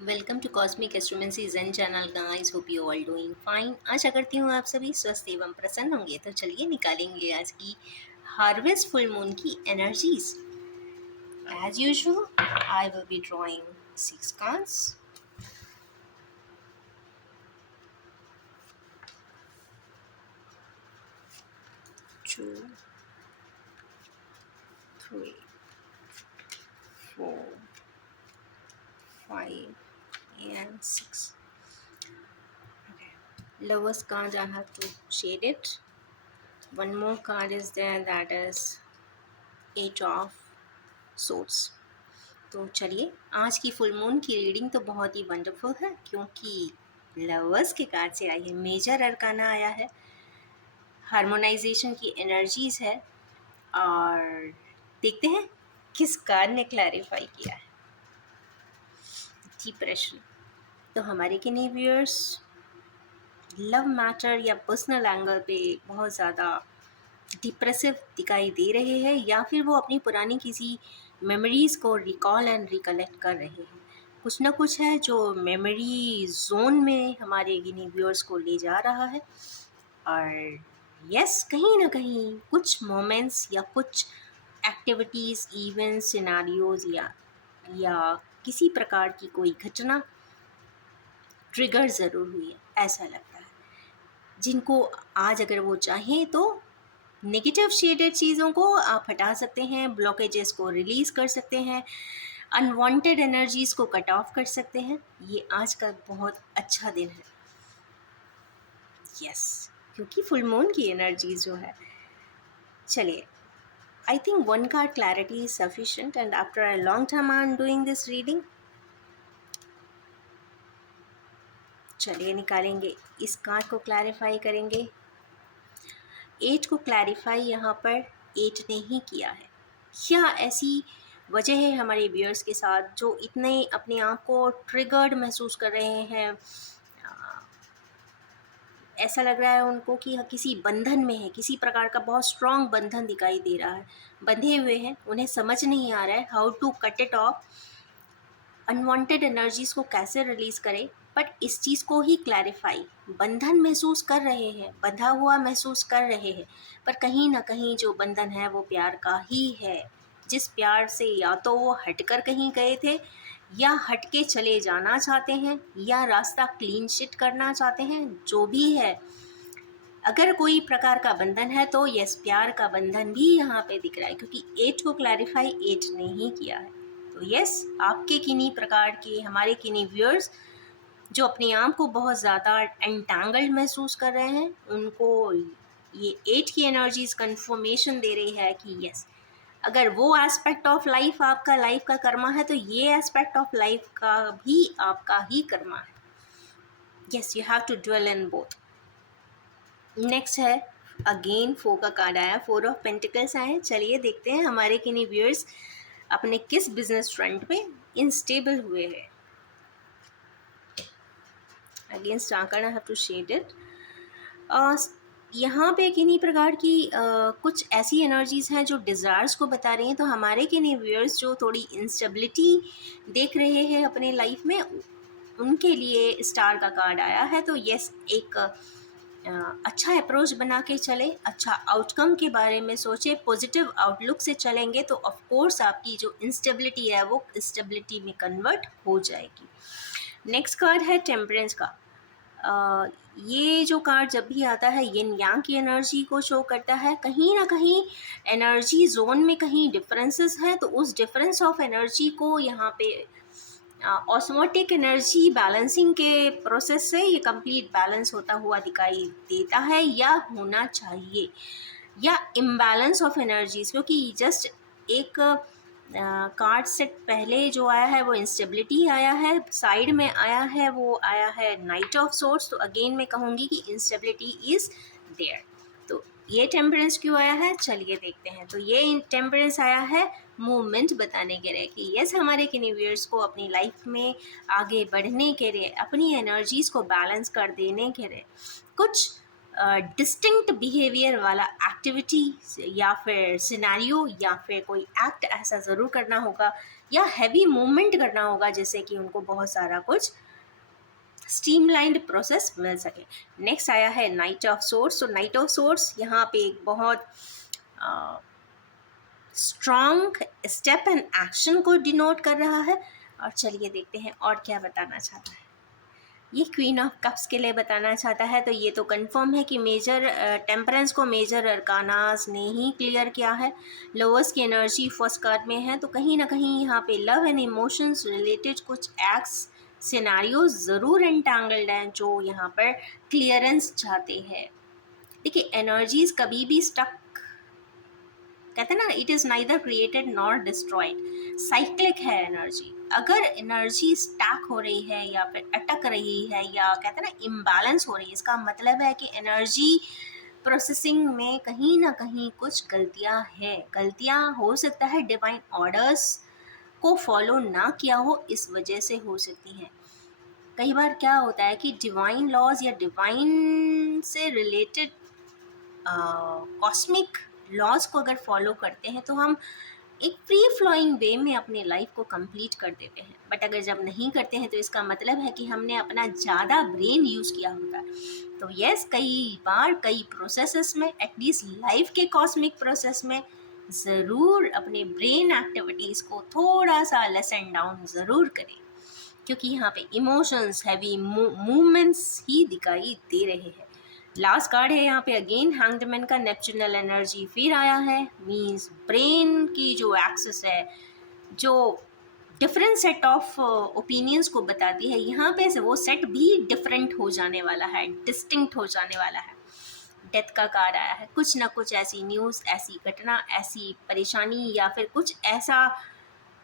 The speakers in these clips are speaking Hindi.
Welcome to cosmic astromancy zen channel guys. Hope you all doing fine. आशा करती हूँ आप सभी स्वस्थ एवं प्रसन्न होंगे। तो चलिए निकालेंगे आज की हार्वेस्ट फुल मून की energies. As usual I will be drawing 6 cards. Two, 3, 4, 5 and 6. Okay. Lowest card I have to shade it. One more card is there, that is 8 of swords. तो चलिए, आज की फुल मून की रीडिंग तो बहुत ही वंडरफुल है क्योंकि लवर्स के कार्ड से आई है, मेजर अरकाना आया है, हार्मोनाइजेशन की एनर्जीज है। और देखते हैं किस कार्ड ने क्लैरिफाई किया है। डिप्रेशन। तो हमारे के नहीं व्यूअर्स लव मैटर या पर्सनल एंगल पे बहुत ज़्यादा डिप्रेसिव दिखाई दे रहे हैं, या फिर वो अपनी पुरानी किसी मेमोरीज़ को रिकॉल एंड रिकलेक्ट कर रहे हैं। कुछ ना कुछ है जो मेमोरी जोन में हमारे गिनी व्यूअर्स को ले जा रहा है। और यस, कहीं ना कहीं कुछ मोमेंट्स या कुछ एक्टिविटीज़, इवेंट्स, सिनारियोज या किसी प्रकार की कोई घटना ट्रिगर ज़रूर हुई है, ऐसा लगता है। जिनको आज अगर वो चाहें तो नेगेटिव शेडेड चीज़ों को आप हटा सकते हैं, ब्लॉकेजेस को रिलीज़ कर सकते हैं, अनवांटेड एनर्जीज़ को कट ऑफ कर सकते हैं। ये आज का बहुत अच्छा दिन है। यस, क्योंकि फुल मून की एनर्जीज जो है। चलिए, I think one card clarity is sufficient and after a long time I am doing this reading. चलिए निकालेंगे, इस कार्ड को क्लैरिफाई करेंगे। 8 को क्लैरिफाई यहाँ पर 8 ने ही किया है। क्या ऐसी वजह है हमारे व्यूअर्स के साथ जो इतने अपने आप को ट्रिगर्ड महसूस कर रहे हैं? ऐसा लग रहा है उनको कि किसी बंधन में है, किसी प्रकार का बहुत स्ट्रॉन्ग बंधन दिखाई दे रहा है, बंधे हुए हैं। उन्हें समझ नहीं आ रहा है how to cut it off, unwanted energies को कैसे रिलीज करें। बट इस चीज़ को ही क्लैरिफाई, बंधन महसूस कर रहे हैं, बंधा हुआ महसूस कर रहे हैं, पर कहीं ना कहीं जो बंधन है वो प्यार का ही है। जिस प्यार से या तो वो हटकर कहीं गए थे, या हटके चले जाना चाहते हैं, या रास्ता क्लीन शिट करना चाहते हैं, जो भी है। अगर कोई प्रकार का बंधन है तो यस, प्यार का बंधन भी यहाँ पे दिख रहा है, क्योंकि 8 को क्लैरिफाई 8 ने ही किया है। तो यस, आपके किन्हीं प्रकार के, हमारे किन्हीं व्यूअर्स जो अपने आप को बहुत ज़्यादा एंटैंगल्ड महसूस कर रहे हैं, उनको ये 8 की एनर्जीज कंफर्मेशन दे रही है कि यस, अगर वो एस्पेक्ट ऑफ लाइफ आपका लाइफ का कर्मा है, तो ये एस्पेक्ट ऑफ लाइफ का भी आपका ही कर्मा है। Yes, you have to dwell in both. Next है अगेन 4 का कार्ड आया, 4 ऑफ पेंटिकल्स आए। चलिए देखते हैं हमारे किन्हीं व्यूअर्स अपने किस बिजनेस फ्रंट पे इनस्टेबल हुए हैं। Again star card, I have to shed it. यहाँ पे किन्हीं प्रकार की कुछ ऐसी एनर्जीज़ हैं जो डिज़ायर्स को बता रही हैं। तो हमारे किन्हीं व्यूअर्स जो थोड़ी इंस्टेबिलिटी देख रहे हैं अपने लाइफ में, उनके लिए स्टार का कार्ड आया है। तो यस, एक अच्छा अप्रोच बना के चले, अच्छा आउटकम के बारे में सोचे, पॉजिटिव आउटलुक से चलेंगे तो ऑफ कोर्स आपकी जो इंस्टेबिलिटी है वो स्टेबिलिटी में कन्वर्ट हो जाएगी। नेक्स्ट कार्ड है टेम्परेंस का। ये जो कार्ड जब भी आता है यिन यांग की एनर्जी को शो करता है। कहीं ना कहीं एनर्जी जोन में कहीं डिफरेंसेस हैं, तो उस डिफरेंस ऑफ एनर्जी को यहाँ पे ऑस्मोटिक एनर्जी बैलेंसिंग के प्रोसेस से ये कंप्लीट बैलेंस होता हुआ दिखाई देता है, या होना चाहिए, या इम्बैलेंस ऑफ एनर्जीज। क्योंकि जस्ट एक कार्ड सेट पहले जो आया है वो इंस्टेबिलिटी आया है, साइड में आया है वो आया है नाइट ऑफ सोर्स। तो अगेन मैं कहूँगी कि इंस्टेबिलिटी इज देयर। तो ये टेम्परेंस क्यों आया है, चलिए देखते हैं। तो ये टेम्परेंस आया है मूवमेंट बताने के लिए कि यस, हमारे किन्हीं व्यूअर्स को अपनी लाइफ में आगे बढ़ने के लिए, अपनी एनर्जीज को बैलेंस कर देने के लिए कुछ डिस्टिंक्ट बिहेवियर वाला एक्टिविटी या फिर सिनेरियो या फिर कोई एक्ट ऐसा ज़रूर करना होगा या हैवी मूवमेंट करना होगा, जैसे कि उनको बहुत सारा कुछ स्ट्रीमलाइंड प्रोसेस मिल सके। नेक्स्ट आया है नाइट ऑफ सोर्स। तो नाइट ऑफ सोर्स यहाँ पे एक बहुत स्ट्रॉन्ग स्टेप एंड एक्शन को डिनोट कर रहा है। और चलिए देखते हैं और क्या बताना चाहता है। ये क्वीन ऑफ कप्स के लिए बताना चाहता है, तो ये तो कंफर्म है कि मेजर टेम्परेंस को मेजर अरकानास ने ही क्लियर किया है। लोअर्स की एनर्जी फर्स्ट कार्ड में है, तो कहीं ना कहीं यहाँ पे लव एंड इमोशंस रिलेटेड कुछ एक्स सिनारियो ज़रूर एंटेंगल्ड हैं जो यहाँ पर क्लियरेंस चाहते हैं। देखिए एनर्जीज कभी भी स्टक, कहते हैं ना, it is neither created nor destroyed, cyclic है एनर्जी। अगर एनर्जी स्टैक हो रही है या फिर अटक रही है या कहते हैं ना इम्बैलेंस हो रही है, इसका मतलब है कि एनर्जी प्रोसेसिंग में कहीं ना कहीं कुछ गलतियां हैं। गलतियां हो सकता है डिवाइन ऑर्डर्स को फॉलो ना किया हो, इस वजह से हो सकती हैं। कई बार क्या होता है कि डिवाइन लॉज या डिवाइन से रिलेटेड कॉस्मिक लॉज को अगर फॉलो करते हैं तो हम एक फ्री फ्लोइंग वे में अपने लाइफ को कंप्लीट कर देते हैं। बट अगर जब नहीं करते हैं तो इसका मतलब है कि हमने अपना ज़्यादा ब्रेन यूज़ किया होता है। तो यस, कई बार कई प्रोसेसेस में, एटलीस्ट लाइफ के कॉस्मिक प्रोसेस में, ज़रूर अपने ब्रेन एक्टिविटीज़ को थोड़ा सा लेसन डाउन ज़रूर करें, क्योंकि यहाँ पे इमोशंस, हैवी मूवमेंट्स ही दिखाई दे रहे हैं। लास्ट कार्ड है यहाँ पे अगेन हैंग्ड मैन का, नेपच्यूनल एनर्जी फिर आया है। मींस ब्रेन की जो एक्सेस है, जो डिफरेंट सेट ऑफ ओपिनियंस को बताती है, यहाँ पे वो सेट भी डिफरेंट हो जाने वाला है, डिस्टिंक्ट हो जाने वाला है। डेथ का कार्ड आया है, कुछ ना कुछ ऐसी न्यूज़, ऐसी घटना, ऐसी परेशानी या फिर कुछ ऐसा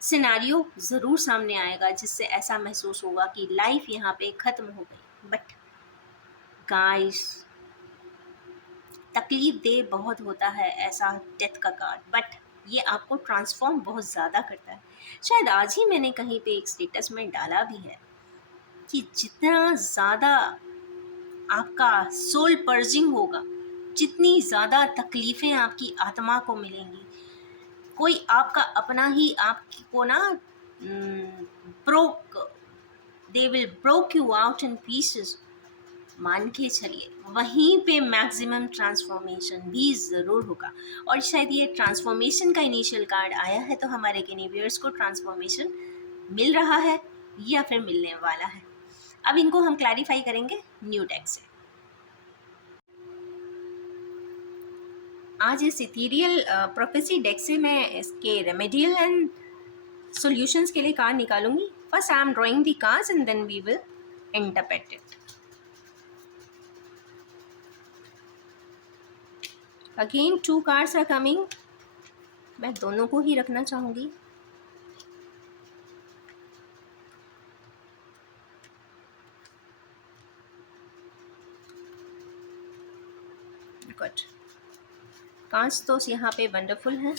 सिनेरियो ज़रूर सामने आएगा जिससे ऐसा महसूस होगा कि लाइफ यहाँ पे ख़त्म हो गई। बट गाइस, तकलीफ दे बहुत होता है ऐसा डेथ का कार्ड, बट ये आपको ट्रांसफॉर्म बहुत ज़्यादा करता है। शायद आज ही मैंने कहीं पे एक स्टेटस में डाला भी है कि जितना ज़्यादा आपका सोल पर्जिंग होगा, जितनी ज़्यादा तकलीफ़ें आपकी आत्मा को मिलेंगी, कोई आपका अपना ही आपको ना broke, they will broke you out in pieces, मान के चलिए वहीं पे मैक्सिमम ट्रांसफॉर्मेशन भी ज़रूर होगा। और शायद ये ट्रांसफॉर्मेशन का इनिशियल कार्ड आया है, तो हमारे केनिवियर्स को ट्रांसफॉर्मेशन मिल रहा है या फिर मिलने वाला है। अब इनको हम क्लैरिफाई करेंगे न्यू डेक से। आज इस इथीरियल प्रोफेसी डेक से मैं इसके रेमेडियल एंड सॉल्यूशंस के लिए कार्ड निकालूंगी। First I am drawing the cards and then we will interpret it. Again 2 cards are coming, मैं दोनों को ही रखना चाहूँगी। गुड, कार्ड्स तो यहाँ पे वंडरफुल हैं।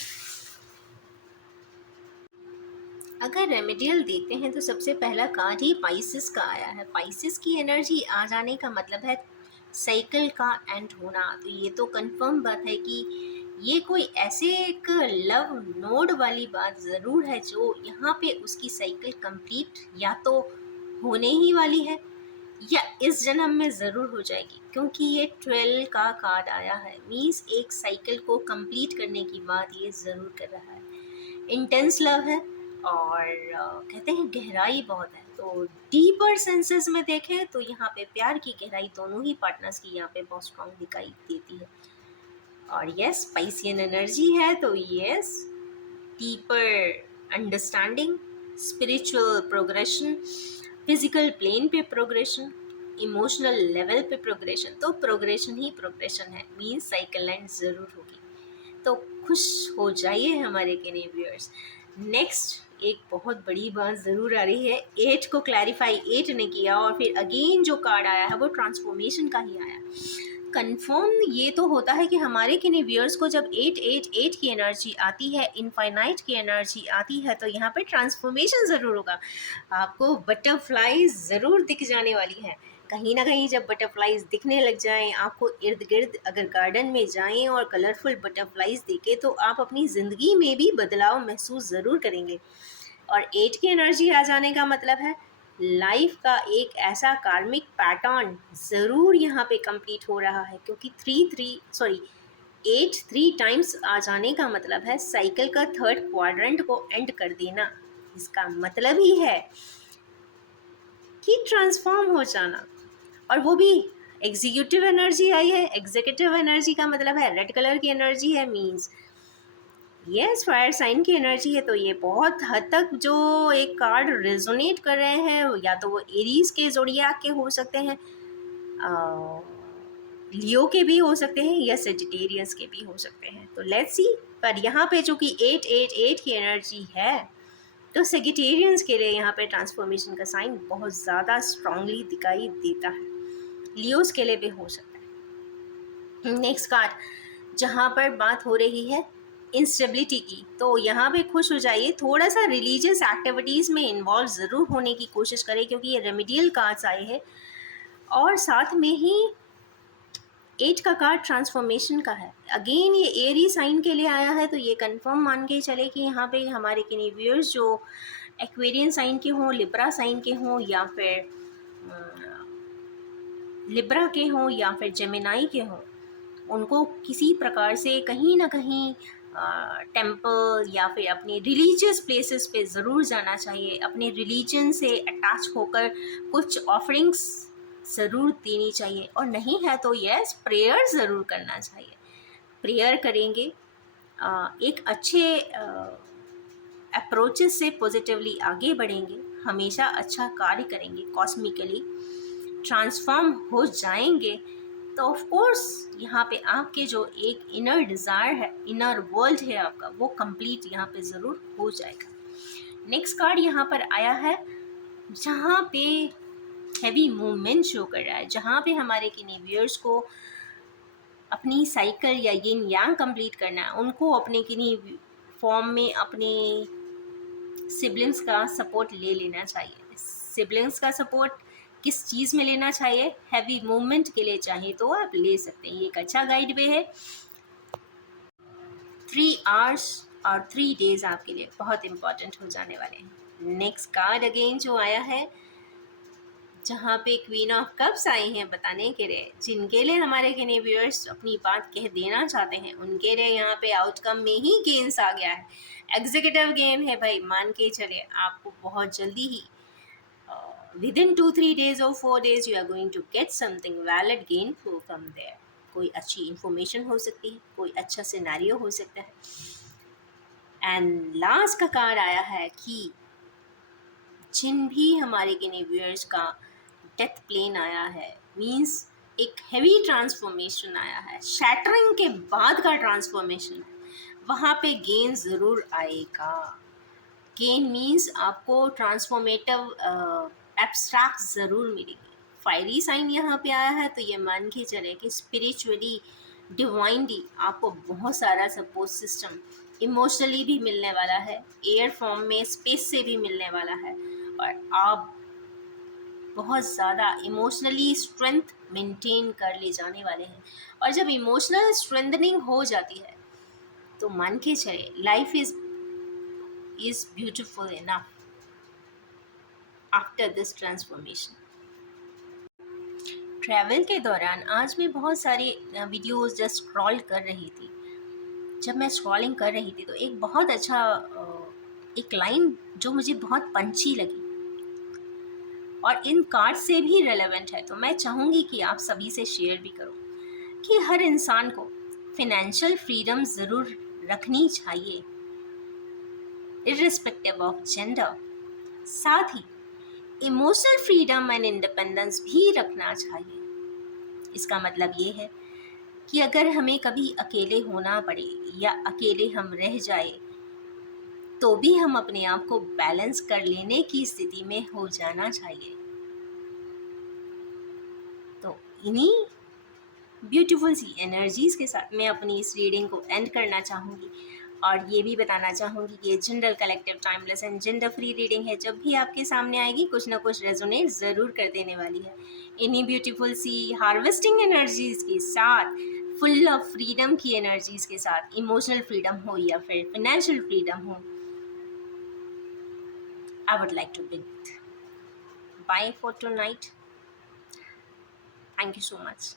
अगर रेमेडियल देखते हैं तो सबसे पहला कार्ड ही पाइसिस का आया है। पाइसिस की एनर्जी आ जाने का मतलब है साइकिल का एंड होना। तो ये तो कंफर्म बात है कि ये कोई ऐसे एक लव नोड वाली बात ज़रूर है जो यहाँ पे उसकी साइकिल कंप्लीट या तो होने ही वाली है या इस जन्म में ज़रूर हो जाएगी, क्योंकि ये 12 का कार्ड आया है। मीन्स एक साइकिल को कंप्लीट करने की बात ये ज़रूर कर रहा है। इंटेंस लव है और कहते हैं गहराई बहुत है। तो डीपर सेंसेस में देखें तो यहाँ पे प्यार की गहराई दोनों ही पार्टनर्स की यहाँ पे बहुत स्ट्रॉन्ग दिखाई देती है। और यस, पाइसियन एनर्जी है, तो yes, deeper understanding, spiritual progression, physical plane पे प्रोग्रेशन, इमोशनल लेवल पे प्रोग्रेशन। तो प्रोग्रेशन ही प्रोग्रेशन है, मीन्स साइकिल लाइन ज़रूर होगी। तो खुश हो जाइए हमारे केनेवियर्स। नेक्स्ट एक बहुत बड़ी बात ज़रूर आ रही है। 8 को क्लैरिफाई 8 ने किया और फिर अगेन जो कार्ड आया है वो ट्रांसफॉर्मेशन का ही आया। कंफर्म ये तो होता है कि हमारे केनेवियर्स को जब 888 की एनर्जी आती है, इनफाइनाइट की एनर्जी आती है, तो यहाँ पे ट्रांसफॉर्मेशन ज़रूर होगा। आपको बटरफ्लाईज ज़रूर दिख जाने वाली है। कहीं ना कहीं जब बटरफ्लाईज दिखने लग जाएं आपको इर्द गिर्द, अगर गार्डन में जाएं और कलरफुल बटरफ्लाईज देखें तो आप अपनी ज़िंदगी में भी बदलाव महसूस ज़रूर करेंगे। और 8 की एनर्जी आ जाने का मतलब है लाइफ का एक ऐसा कार्मिक पैटर्न ज़रूर यहाँ पे कंप्लीट हो रहा है, क्योंकि 8 3 टाइम्स आ जाने का मतलब है साइकिल का थर्ड क्वाड्रेंट को एंड कर देना। इसका मतलब ही है कि ट्रांसफॉर्म हो जाना, और वो भी एग्जीक्यूटिव एनर्जी आई है। एग्जीक्यूटिव एनर्जी का मतलब है रेड कलर की एनर्जी है, मीन्स यस फायर साइन की एनर्जी है। तो ये बहुत हद तक जो एक कार्ड रेजोनेट कर रहे हैं, या तो वो एरीज के जोडियाक के हो सकते हैं, लियो के भी हो सकते हैं, या सेजिटेरियस के भी हो सकते हैं। तो लेट्स सी। पर यहाँ पे जो कि 888 की एनर्जी है, तो सेजिटेरियंस के लिए यहाँ पे ट्रांसफॉर्मेशन का साइन बहुत ज़्यादा स्ट्रांगली दिखाई देता है। लियोस के लिए भी हो सकता है। नेक्स्ट कार्ड जहाँ पर बात हो रही है इंस्टेबिलिटी की, तो यहाँ पे खुश हो जाइए। थोड़ा सा रिलीजियस एक्टिविटीज़ में इन्वॉल्व ज़रूर होने की कोशिश करें, क्योंकि ये रेमेडियल कार्ड्स आए हैं, और साथ में ही 8 का कार्ड ट्रांसफॉर्मेशन का है। अगेन ये एरी साइन के लिए आया है, तो ये कंफर्म मान के चले कि यहाँ पे हमारे किन्हीं व्यूअर्स जो एक्वेरियन साइन के हों, लिब्रा साइन के हों, या फिर लिब्रा के हों, या फिर जेमिनाई के हों, उनको किसी प्रकार से कहीं ना कहीं टेम्पल या फिर अपने रिलीजियस प्लेसेस पे ज़रूर जाना चाहिए। अपने रिलीजन से अटैच होकर कुछ ऑफरिंग्स ज़रूर देनी चाहिए, और नहीं है तो यस प्रेयर ज़रूर करना चाहिए। प्रेयर करेंगे, एक अच्छे अप्रोचेस से पॉजिटिवली आगे बढ़ेंगे, हमेशा अच्छा कार्य करेंगे, कॉस्मिकली ट्रांसफॉर्म हो जाएंगे, तो ऑफ कोर्स यहाँ पे आपके जो एक इनर डिज़ायर है, इनर वर्ल्ड है आपका, वो कंप्लीट यहाँ पे ज़रूर हो जाएगा। नेक्स्ट कार्ड यहाँ पर आया है जहाँ पे हैवी मूवमेंट शो कर रहा है, जहाँ पे हमारे किन्हीं व्यूअर्स को अपनी साइकिल या यिन यांग कंप्लीट करना है। उनको अपने किन्हीं फॉर्म में अपने सिबलिंग्स का सपोर्ट ले लेना चाहिए। सिबलिंग्स का सपोर्ट किस चीज़ में लेना चाहिए? हैवी मूवमेंट के लिए चाहिए तो आप ले सकते हैं, ये एक अच्छा गाइड वे है। 3 आवर्स और 3 डेज आपके लिए बहुत इंपॉर्टेंट हो जाने वाले हैं। नेक्स्ट कार्ड अगेन जो आया है, जहाँ पे क्वीन ऑफ कप्स आई हैं बताने के लिए, जिनके लिए हमारे किन्हीं व्यूअर्स अपनी बात कह देना चाहते हैं, उनके लिए यहाँ पे आउटकम में ही गेन्स आ गया है। एग्जीक्यूटिव गेन है भाई, मान के चले आपको बहुत जल्दी ही within 2-3 days or 4 days you are going to get something valid gainful from there। कोई अच्छी इंफॉर्मेशन हो सकती है, कोई अच्छा सिनेरियो हो सकता है। एंड लास्ट का कार्ड आया है कि जिन भी हमारे किन्हीं व्यूअर्स का डेथ प्लेन आया है, मींस एक हैवी ट्रांसफॉर्मेशन आया है, शैटरिंग के बाद का ट्रांसफॉर्मेशन है, वहाँ पे गेन ज़रूर आएगा। गेन मीन्स आपको ट्रांसफॉर्मेटिव एब्स्ट्रैक्ट ज़रूर मिलेगी। फायरी साइन यहाँ पे आया है, तो ये मान के चले कि स्पिरिचुअली डिवाइनली आपको बहुत सारा सपोर्ट सिस्टम इमोशनली भी मिलने वाला है, एयर फॉर्म में स्पेस से भी मिलने वाला है, और आप बहुत ज़्यादा इमोशनली स्ट्रेंथ मेंटेन कर ले जाने वाले हैं। और जब इमोशनल स्ट्रेंथनिंग हो जाती है, तो मान के चले life is beautiful enough after this transformation। Travel के दौरान आज मैं बहुत सारे वीडियोस जस्ट स्क्रॉल कर रही थी। जब मैं स्क्रॉलिंग कर रही थी तो एक बहुत अच्छा एक लाइन जो मुझे बहुत पंची लगी और इन कार्ड से भी रेलेवेंट है, तो मैं चाहूँगी कि आप सभी से शेयर भी करो कि हर इंसान को फिनेंशियल फ्रीडम ज़रूर रखनी चाहिए, इर्रिस्पेक्टिव ऑफ जेंडर। साथ ही इमोशनल फ्रीडम एंड इंडिपेंडेंस भी रखना चाहिए। इसका मतलब ये है कि अगर हमें कभी अकेले होना पड़े या अकेले हम रह जाए, तो भी हम अपने आप को बैलेंस कर लेने की स्थिति में हो जाना चाहिए। तो इन्हीं ब्यूटीफुल सी एनर्जीज़ के साथ मैं अपनी इस रीडिंग को एंड करना चाहूँगी, और ये भी बताना चाहूँगी कि ये general collective timeless and gender free reading है। जब भी आपके सामने आएगी कुछ ना कुछ रेजोनेट ज़रूर कर देने वाली है। इन्हीं ब्यूटीफुल सी हार्वेस्टिंग एनर्जीज़ के साथ, फुल ऑफ फ्रीडम की एनर्जीज़ के साथ, इमोशनल फ्रीडम हो या फिर फाइनेंशियल फ्रीडम हो, I would like to bid bye for tonight. Thank you so much.